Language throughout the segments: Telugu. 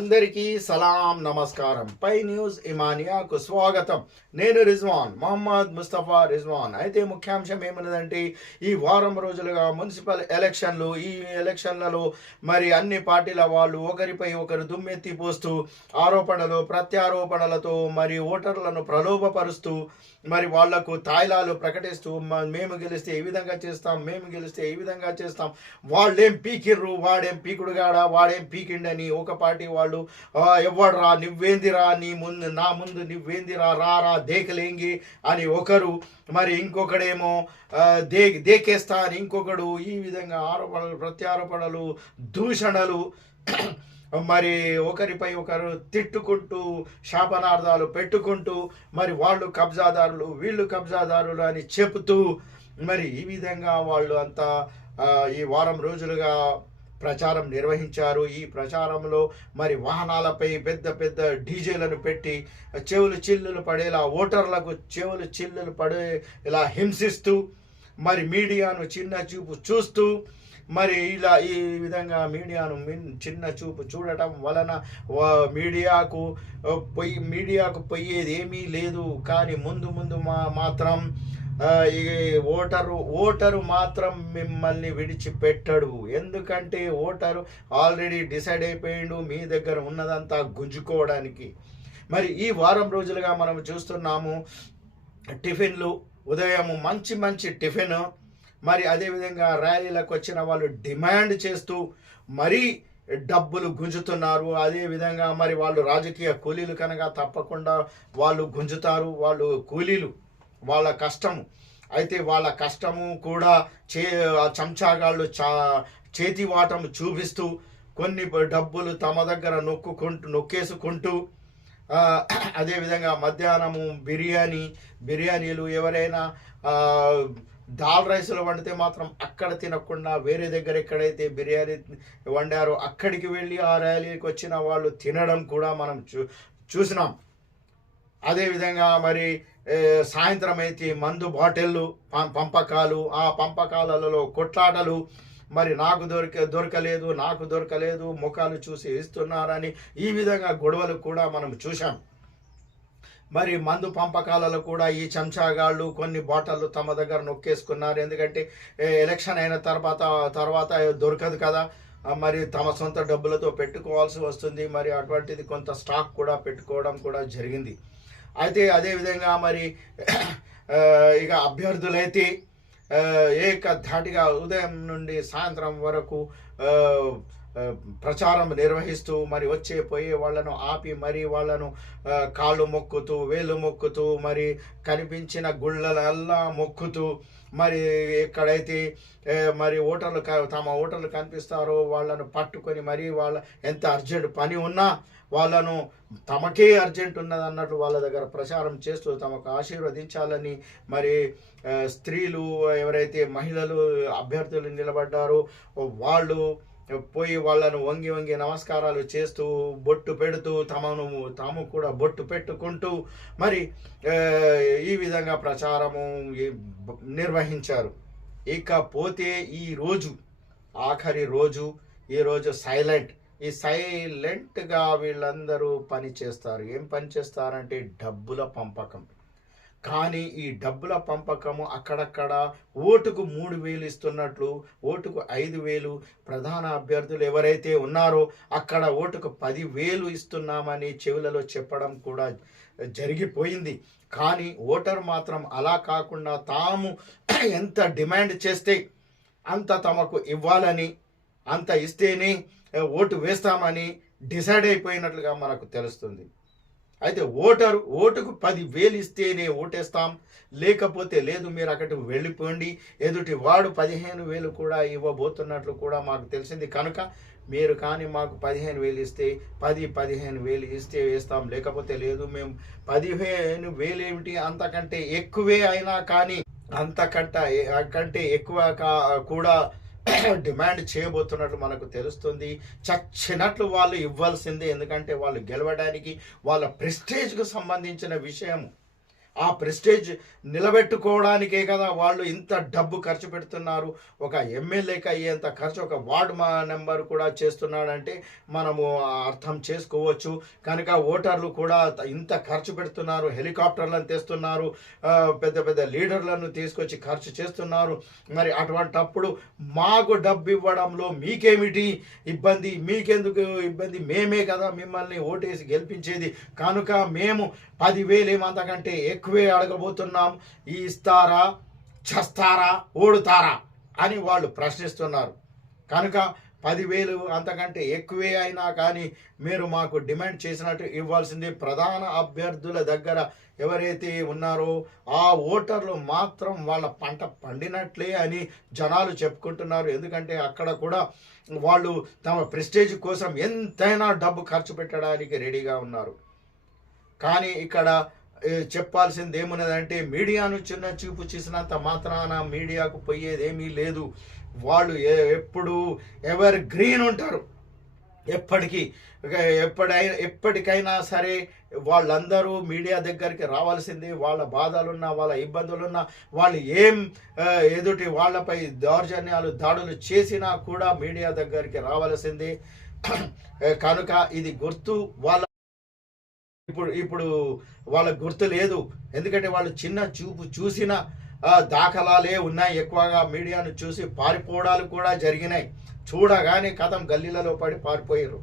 అందరికీ సలాం నమస్కారం. పై న్యూస్ ఇమానియాకు స్వాగతం. నేను రిజ్వాన్ మొహమ్మద్ ముస్తఫా రిజ్వాన్. అయితే ముఖ్యాంశం ఏమన్నదంటే ఈ వారం రోజులుగా మున్సిపల్ ఎలక్షన్లు ఈ ఎలక్షన్లలో మరి అన్ని పార్టీల వాళ్ళు ఒకరిపై ఒకరు దుమ్మెత్తి పోస్తూ ఆరోపణలు ప్రత్యారోపణలతో మరి ఓటర్లను ప్రలోభపరుస్తూ మరి వాళ్ళకు తాయిలాలు ప్రకటిస్తూ మ- మేము గెలిస్తే ఈ విధంగా చేస్తాం మేము గెలిస్తే ఈ విధంగా చేస్తాం. వాళ్ళేం పీకిర్రు వాడేం పీకుడుగాడా వాడేం పీకిండని ఒక పార్టీ వాళ్ళు వాళ్ళు ఎవ్వడరా నువ్వేందిరా నీ ముందు నా ముందు నువ్వేందిరా రారా దేకలేంగి? అని ఒకరు మరి ఇంకొకడేమో దే దేకేస్తా అని ఇంకొకడు ఈ విధంగా ఆరోపణలు ప్రత్యారోపణలు దూషణలు మరి ఒకరిపై ఒకరు తిట్టుకుంటూ శాపనార్థాలు పెట్టుకుంటూ మరి వాళ్ళు కబ్జాదారులు వీళ్ళు కబ్జాదారులు అని చెబుతూ మరి ఈ విధంగా వాళ్ళు అంతా ఈ వారం రోజులుగా ప్రచారం నిర్వహించారు. ఈ ప్రచారంలో మరి వాహనాలపై పెద్ద పెద్ద డీజేలను పెట్టి చెవులు చిల్లులు పడేలా ఓటర్లకు చెవులు చిల్లులు పడే ఇలా హింసిస్తూ మరి మీడియాను చిన్న చూపు చూస్తూ మరి ఇలా ఈ విధంగా మీడియాను మిన్- చిన్న చూపు చూడటం వలన మీడియాకు పొయ్యి మీడియాకు పోయేది ఏమీ లేదు. కానీ ముందు ముందు మా మాత్రం ఈ ఓటరు ఓటరు మాత్రం మిమ్మల్ని విడిచిపెట్టడు. ఎందుకంటే ఓటరు ఆల్రెడీ డిసైడ్ అయిపోయిండు మీ దగ్గర ఉన్నదంతా గుంజుకోవడానికి. మరి ఈ వారం రోజులుగా మనం చూస్తున్నాము టిఫిన్లు ఉదయం మంచి మంచి టిఫిన్. మరి అదేవిధంగా ర్యాలీలకు వచ్చిన వాళ్ళు డిమాండ్ చేస్తూ మరీ డబ్బులు గుంజుతున్నారు. అదేవిధంగా మరి వాళ్ళు రాజకీయ కూలీలు కనుక తప్పకుండా వాళ్ళు గుంజుతారు వాళ్ళు కూలీలు. వాళ్ళ కష్టము. అయితే వాళ్ళ కష్టము కూడా చే ఆ చెంచాగాళ్ళు చా చేతి వాటము చూపిస్తూ కొన్ని డబ్బులు తమ దగ్గర నొక్కుకుంటూ నొక్కేసుకుంటూ అదేవిధంగా మధ్యాహ్నము బిర్యానీ బిర్యానీలు ఎవరైనా దాల్ రైస్లు వండితే మాత్రం అక్కడ తినకుండా వేరే దగ్గర ఎక్కడైతే బిర్యానీ వండారో అక్కడికి వెళ్ళి ఆ ర్యాలీకి వచ్చిన వాళ్ళు తినడం కూడా మనం చూ చూసినాం. అదేవిధంగా మరి సాయంత్రం అయితే మందు బాటిళ్ళు పం- పంపకాలు ఆ పంపకాలలో కొట్లాటలు మరి నాకు దొరిక దొరకలేదు నాకు దొరకలేదు ముఖాలు చూసి ఇస్తున్నారని ఈ విధంగా గొడవలు కూడా మనం చూసాం మరి మందు పంపకాలలో కూడా ఈ చెంచాగాళ్ళు కొన్ని బాటలు తమ దగ్గర నొక్కేసుకున్నారు. ఎందుకంటే ఎలక్షన్ అయిన తర్వాత తర్వాత దొరకదు కదా. మరి తమ సొంత డబ్బులతో పెట్టుకోవాల్సి వస్తుంది. మరి అటువంటిది కొంత స్టాక్ కూడా పెట్టుకోవడం కూడా జరిగింది. అయితే అదేవిధంగా మరి ఇక అభ్యర్థులైతే ఏక ఏకధాటిగా ఉదయం నుండి సాయంత్రం వరకు ప్రచారం నిర్వహిస్తూ మరి వచ్చే పోయే వాళ్ళను ఆపి మరి వాళ్ళను కాళ్ళు మొక్కుతూ వేలు మొక్కుతూ మరి కనిపించిన గుళ్ళలల్లా మొక్కుతూ మరి ఎక్కడైతే మరి ఓటర్లు క- తమ ఓటర్లు కనిపిస్తారో వాళ్ళను పట్టుకొని మరి వాళ్ళ ఎంత అర్జెంట్ పని ఉన్నా వాళ్ళను తమకే అర్జెంట్ ఉన్నది అన్నట్టు వాళ్ళ దగ్గర ప్రచారం చేస్తూ తమకు ఆశీర్వదించాలని మరి స్త్రీలు ఎవరైతే మహిళలు అభ్యర్థులు నిలబడ్డారో వాళ్ళు పోయి వాళ్ళను వంగి వంగి నమస్కారాలు చేస్తూ బొట్టు పెడుతూ తమను తాము కూడా బొట్టు పెట్టుకుంటూ మరి ఈ విధంగా ప్రచారము నిర్వహించారు. ఇకపోతే ఈ రోజు ఆఖరి రోజు ఈరోజు సైలెంట్. ఈ సైలెంట్గా వీళ్ళందరూ పని చేస్తారు. ఏం పని చేస్తారంటే డబ్బుల పంపకం. కానీ ఈ డబ్బుల పంపకము అక్కడక్కడ ఓటుకు మూడు వేలు ఇస్తున్నట్లు ఓటుకు ఐదు వేలు ప్రధాన అభ్యర్థులు ఎవరైతే ఉన్నారో అక్కడ ఓటుకు పది వేలు ఇస్తున్నామని చెవులలో చెప్పడం కూడా జరిగిపోయింది. కానీ ఓటర్ మాత్రం అలా కాకుండా తాము ఎంత డిమాండ్ చేస్తే అంత తమకు ఇవ్వాలని అంత ఇస్తేనే ఓటు వేస్తామని డిసైడ్ అయిపోయినట్లుగా మనకు తెలుస్తుంది. అయితే ఓటరు ఓటుకు పది వేలు ఇస్తేనే ఓటేస్తాం. లేకపోతే లేదు మీరు అక్కడికి వెళ్ళిపోండి. ఎదుటి వాడు పదిహేను వేలు కూడా ఇవ్వబోతున్నట్లు కూడా మాకు తెలిసింది. కనుక మీరు కానీ మాకు పదిహేను వేలు ఇస్తే పది పదిహేను వేలు ఇస్తే వేస్తాం. లేకపోతే లేదు మేము పదిహేను వేలు ఏమిటి? అంతకంటే ఎక్కువే అయినా కానీ అంతకంటే కంటే ఎక్కువ కా- కూడా డిమాండ్ చేయబోతున్నట్లు మనకు తెలుస్తుంది. చచ్చినట్లు వాళ్ళు ఇవ్వాల్సిందే. ఎందుకంటే వాళ్ళు గెలవడానికి వాళ్ళ ప్రెస్టేజ్కు సంబంధించిన విషయం ఆ ప్రెస్టేజ్ నిలబెట్టుకోవడానికే కదా వాళ్ళు ఇంత డబ్బు ఖర్చు పెడుతున్నారు. ఒక ఎమ్మెల్యేకి అయ్యేంత ఖర్చు ఒక వార్డు మా నెంబర్ కూడా చేస్తున్నాడంటే మనము అర్థం చేసుకోవచ్చు. కనుక ఓటర్లు కూడా ఇంత ఖర్చు పెడుతున్నారు హెలికాప్టర్లను తెస్తున్నారు పెద్ద పెద్ద లీడర్లను తీసుకొచ్చి ఖర్చు చేస్తున్నారు. మరి అటువంటప్పుడు మాకు డబ్బు ఇవ్వడంలో మీకేమిటి ఇబ్బంది? మీకెందుకు ఇబ్బంది? మేమే కదా మిమ్మల్ని ఓటేసి గెలిపించేది. కనుక మేము పదివేలు ఏమంతకంటే ఎక్కువే అడగబోతున్నాం. ఈ ఇస్తారా చస్తారా ఓడుతారా అని వాళ్ళు ప్రశ్నిస్తున్నారు. కనుక పదివేలు అంతకంటే ఎక్కువే అయినా కానీ మీరు మాకు డిమాండ్ చేసినట్టు ఇవ్వాల్సింది ప్రధాన అభ్యర్థుల దగ్గర ఎవరైతే ఉన్నారో ఆ ఓటర్లు మాత్రం వాళ్ళ పంట పండినట్లే అని జనాలు చెప్పుకుంటున్నారు. ఎందుకంటే అక్కడ కూడా వాళ్ళు తమ ప్రెస్టేజ్ కోసం ఎంతైనా డబ్బు ఖర్చు పెట్టడానికి రెడీగా ఉన్నారు. కానీ ఇక్కడ చెప్పాల్సింది ఏమున్నదంటే మీడియాను చిన్న చూపు చేసినంత మాత్రాన మీడియాకు పోయేది ఏమీ లేదు. వాళ్ళు ఎప్పుడు ఎవర్ గ్రీన్ ఉంటారు. ఎప్పటికీ ఎప్పుడైనా ఎప్పటికైనా సరే వాళ్ళందరూ మీడియా దగ్గరికి రావాల్సిందే. వాళ్ళ బాధలున్నా వాళ్ళ ఇబ్బందులున్నా వాళ్ళు ఏం ఎదుటి వాళ్ళపై దౌర్జన్యాలు దాడులు చేసినా కూడా మీడియా దగ్గరికి రావాల్సిందే. కనుక ఇది గుర్తు వాళ్ళ ఇప్పుడు ఇప్పుడు వాళ్ళకు గుర్తు లేదు. ఎందుకంటే వాళ్ళు చిన్న చూపు చూసిన దాఖలాలే ఉన్నాయి ఎక్కువగా మీడియాను చూసి పారిపోవడాలు కూడా జరిగినాయి. చూడగానే కథం గల్లీలలో పడి పారిపోయారు.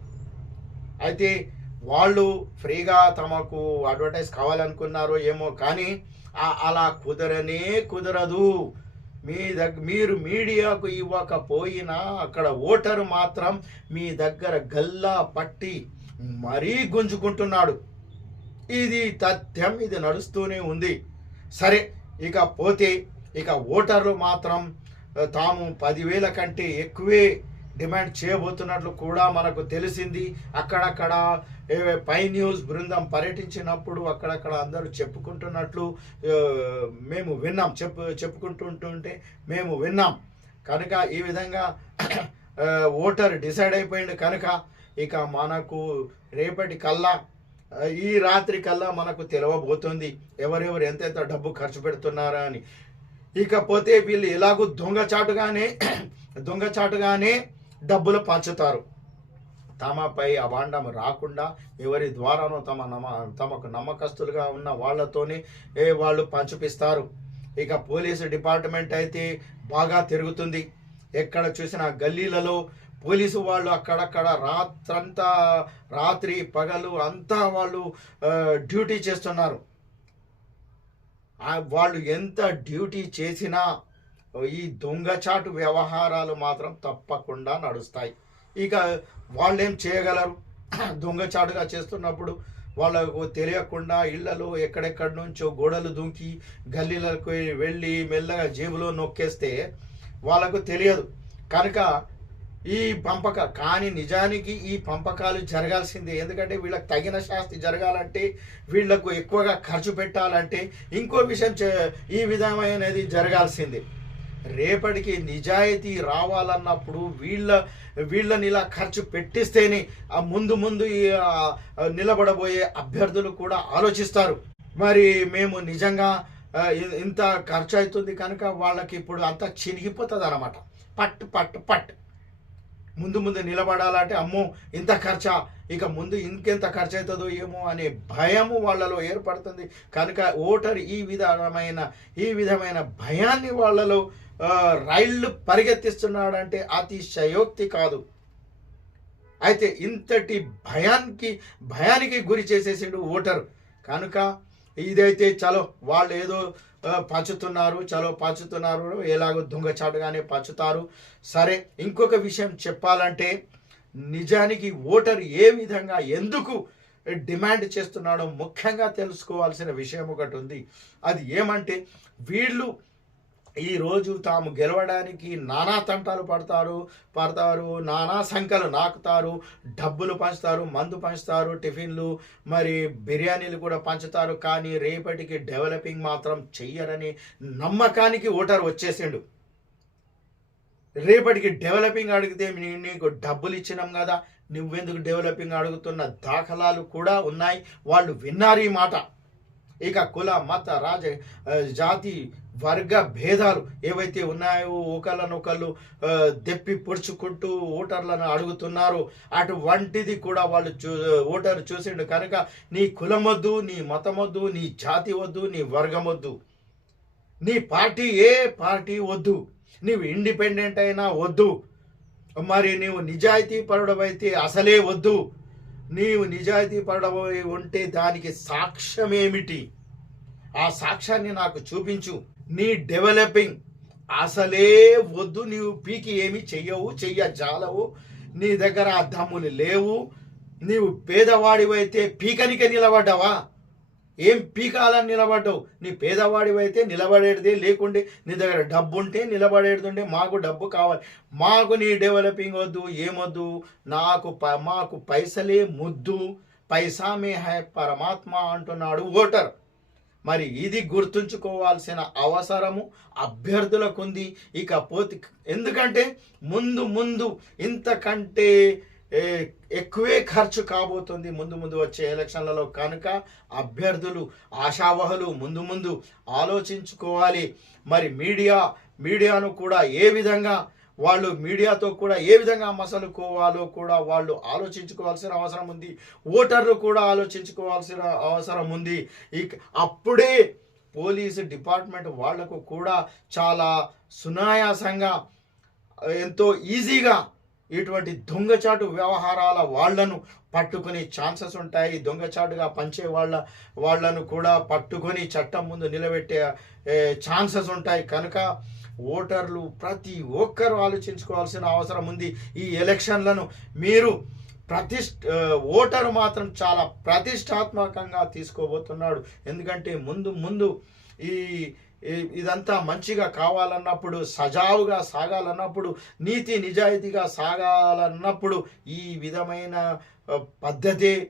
అయితే వాళ్ళు ఫ్రీగా తమకు అడ్వర్టైజ్ కావాలనుకున్నారో ఏమో కానీ అలా కుదరనే కుదరదు. మీ దగ్గర మీరు మీడియాకు ఇవ్వకపోయినా అక్కడ ఓటరు మాత్రం మీ దగ్గర గల్లా పట్టి మరీ గుంజుకుంటున్నాడు. ఇది తథ్యం ఇది నడుస్తూనే ఉంది. సరే ఇక పోతే ఇక ఓటర్లు మాత్రం తాము పదివేల కంటే ఎక్కువే డిమాండ్ చేయబోతున్నట్లు కూడా మనకు తెలిసింది. అక్కడక్కడ పై న్యూస్ బృందం పర్యటించినప్పుడు అక్కడక్కడ అందరూ చెప్పుకుంటున్నట్లు మేము విన్నాం. చెప్పు చెప్పుకుంటుంటుంటే మేము విన్నాం. కనుక ఈ విధంగా ఓటర్ డిసైడ్ అయిపోయింది కనుక ఇక మనకు రేపటి కల్లా ఈ రాత్రి కల్లా మనకు తెలవబోతుంది ఎవరెవరు ఎంతెంత డబ్బు ఖర్చు పెడుతున్నారా అని. ఇకపోతే వీళ్ళు ఎలాగూ దొంగచాటుగానే దొంగచాటుగానే డబ్బులు పంచుతారు. తమపై అభాండం రాకుండా ఎవరి ద్వారానో తమ నమ తమకు నమ్మకస్తులుగా ఉన్న వాళ్ళతోనే ఏ వాళ్ళు పంచిపిస్తారు. ఇక పోలీసు డిపార్ట్మెంట్ అయితే బాగా తిరుగుతుంది. ఎక్కడ చూసినా గల్లీలలో పోలీసు వాళ్ళు అక్కడక్కడ రాత్రంతా రాత్రి పగలు అంతా వాళ్ళు డ్యూటీ చేస్తున్నారు. వాళ్ళు ఎంత డ్యూటీ చేసినా ఈ దొంగచాటు వ్యవహారాలు మాత్రం తప్పకుండా నడుస్తాయి. ఇక వాళ్ళు ఏం చేయగలరు? దొంగచాటుగా చేస్తున్నప్పుడు వాళ్ళకు తెలియకుండా ఇళ్ళలో ఎక్కడెక్కడి నుంచో గోడలు దుంకి గల్లీలకు వెళ్ళి మెల్లగా జేబులో నొక్కేస్తే వాళ్ళకు తెలియదు. కనుక ఈ పంపక కానీ నిజానికి ఈ పంపకాలు జరగాల్సిందే. ఎందుకంటే వీళ్ళకి తగిన శాస్తి జరగాలంటే వీళ్ళకు ఎక్కువగా ఖర్చు పెట్టాలంటే ఇంకో విషయం ఈ విధమైనది జరగాల్సిందే. రేపటికి నిజాయితీ రావాలన్నప్పుడు వీళ్ళ వీళ్ళని ఇలా ఖర్చు పెట్టిస్తేనే ఆ ముందు ముందు నిలబడబోయే అభ్యర్థులు కూడా ఆలోచిస్తారు. మరి మేము నిజంగా ఇంత ఖర్చు అవుతుంది కనుక వాళ్ళకి ఇప్పుడు అంతా చినిగిపోతుంది అనమాట పట్ పట్ పట్. ముందు ముందు నిలబడాలంటే అమ్మో ఇంత ఖర్చా? ఇక ముందు ఇంకెంత ఖర్చు అవుతుందో ఏమో అనే భయము వాళ్ళలో ఏర్పడుతుంది. కనుక ఓటర్ ఈ విధమైన ఈ విధమైన భయాన్ని వాళ్ళలో రైళ్ళు రైళ్ళు పరిగెత్తిస్తున్నాడంటే అతిశయోక్తి కాదు. అయితే ఇంతటి భయానికి భయానికి గురి చేసేసిండు ఓటరు. కనుక ఇదైతే చలో వాళ్ళు ఏదో పంచుతున్నారు చలో పంచుతున్నారు ఎలాగో దొంగచాటుగానే పంచుతారు. సరే ఇంకొక విషయం చెప్పాలంటే నిజానికి ఓటర్ ఏ విధంగా ఎందుకు డిమాండ్ చేస్తున్నాడో ముఖ్యంగా తెలుసుకోవాల్సిన విషయం ఒకటి ఉంది. అది ఏమంటే వీళ్ళు ఈరోజు తాము గెలవడానికి నానా తంటాలు పడతారు పడతారు నానా సంఖ్యలు నాకుతారు డబ్బులు పంచుతారు మందు పంచుతారు టిఫిన్లు మరి బిర్యానీలు కూడా పంచుతారు కానీ రేపటికి డెవలపింగ్ మాత్రం చెయ్యరని నమ్మకానికి ఓటర్ వచ్చేసిండు. రేపటికి డెవలపింగ్ అడిగితే నీకు డబ్బులు ఇచ్చినాం కదా నువ్వెందుకు డెవలపింగ్ అడుగుతున్న దాఖలాలు కూడా ఉన్నాయి. వాళ్ళు విన్నారు ఈ మాట. ఇక కుల మత రాజ జాతి వర్గ భేదాలు ఏవైతే ఉన్నాయో ఒకళ్ళనొకళ్ళు ఒకళ్ళు దెప్పి పొడుచుకుంటూ ఓటర్లను అడుగుతున్నారు. అటువంటిది కూడా వాళ్ళు చూ ఓటర్ చూసిండు కనుక నీ కులం వద్దు నీ మతం వద్దు నీ జాతి వద్దు నీ వర్గం వద్దు నీ పార్టీ ఏ పార్టీ వద్దు. నీవు ఇండిపెండెంట్ అయినా వద్దు. మరి నీవు నిజాయితీ పరుడవైతే అసలే వద్దు. నీవు నిజాయితీ పరుడవై ఉంటే దానికి సాక్ష్యం ఏమిటి ఆ సాక్ష్యాన్ని నాకు చూపించు. నీ డెవలపింగ్. అసలే వద్దు నీవు పీకి ఏమి చెయ్యవు చెయ్య జాలవు. నీ దగ్గర ఆ దమ్ములు లేవు. నీవు పేదవాడివైతే పీకనికే నిలబడ్డావా? ఏం పీకాలని నిలబడ్డావు? నీ పేదవాడివైతే నిలబడేటిదే లేకుండే నీ దగ్గర డబ్బు ఉంటే నిలబడేది మాకు డబ్బు కావాలి. మాకు నీ డెవలపింగ్ వద్దు ఏమొద్దు? నాకు ప- మాకు పైసలే ముద్దు. పైసామే హై పరమాత్మ అంటున్నాడు ఓటర్. మరి ఇది గుర్తుంచుకోవాల్సిన అవసరము అభ్యర్థులకు ఉంది ఇకపోతే ఎందుకంటే ముందు ముందు ఇంతకంటే ఎక్కువే ఖర్చు కాబోతుంది ముందు ముందు వచ్చే ఎలక్షన్లలో. కనుక అభ్యర్థులు ఆశావహులు ముందు ముందు ఆలోచించుకోవాలి. మరి మీడియా మీడియాను కూడా ఏ విధంగా వాళ్ళు మీడియాతో కూడా ఏ విధంగా మసలుకోవాలో కూడా వాళ్ళు ఆలోచించుకోవాల్సిన అవసరం ఉంది. ఓటర్లు కూడా ఆలోచించుకోవాల్సిన అవసరం ఉంది. ఇక అప్పుడే పోలీసు డిపార్ట్మెంట్ వాళ్ళకు కూడా చాలా సునాయాసంగా ఎంతో ఈజీగా ఇటువంటి దొంగచాటు వ్యవహారాల వాళ్ళను పట్టుకునే ఛాన్సెస్ ఉంటాయి. దొంగచాటుగా పంచే వాళ్ళ వాళ్ళను కూడా పట్టుకొని చట్టం ముందు నిలబెట్టే ఛాన్సెస్ ఉంటాయి. కనుక ఓటర్లు ప్రతి ఒక్కరూ ఆలోచించుకోవాల్సిన అవసరం ఉంది ఈ ఎలక్షన్లను. మీరు ప్రతిష్ట ఓటరు మాత్రం చాలా ప్రతిష్టాత్మకంగా తీసుకోబోతున్నాడు. ఎందుకంటే ముందు ముందు ఈ ఇదంతా మంచిగా కావాలన్నప్పుడు సజావుగా సాగాలన్నప్పుడు నీతి నిజాయితీగా సాగాలన్నప్పుడు ఈ విధమైన పద్ధతితోనే పద్ధతి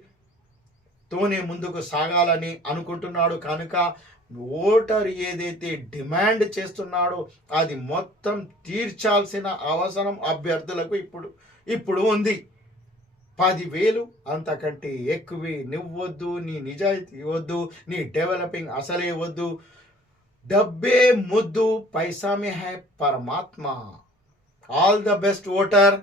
తోనే ముందుకు సాగాలని అనుకుంటున్నాడు. కనుక ఓటర్ ఏదైతే డిమాండ్ చేస్తున్నాడో అది మొత్తం తీర్చాల్సిన అవసరం అభ్యర్థులకు ఇప్పుడు ఇప్పుడు ఉంది. పదివేలు అంతకంటే ఎక్కువే. నువ్వొద్దు నీ నిజాయితీ వద్దు నీ డెవలపింగ్ అసలే వద్దు. డబ్బే ముద్దు పైసామి హై పరమాత్మ. All the best voter.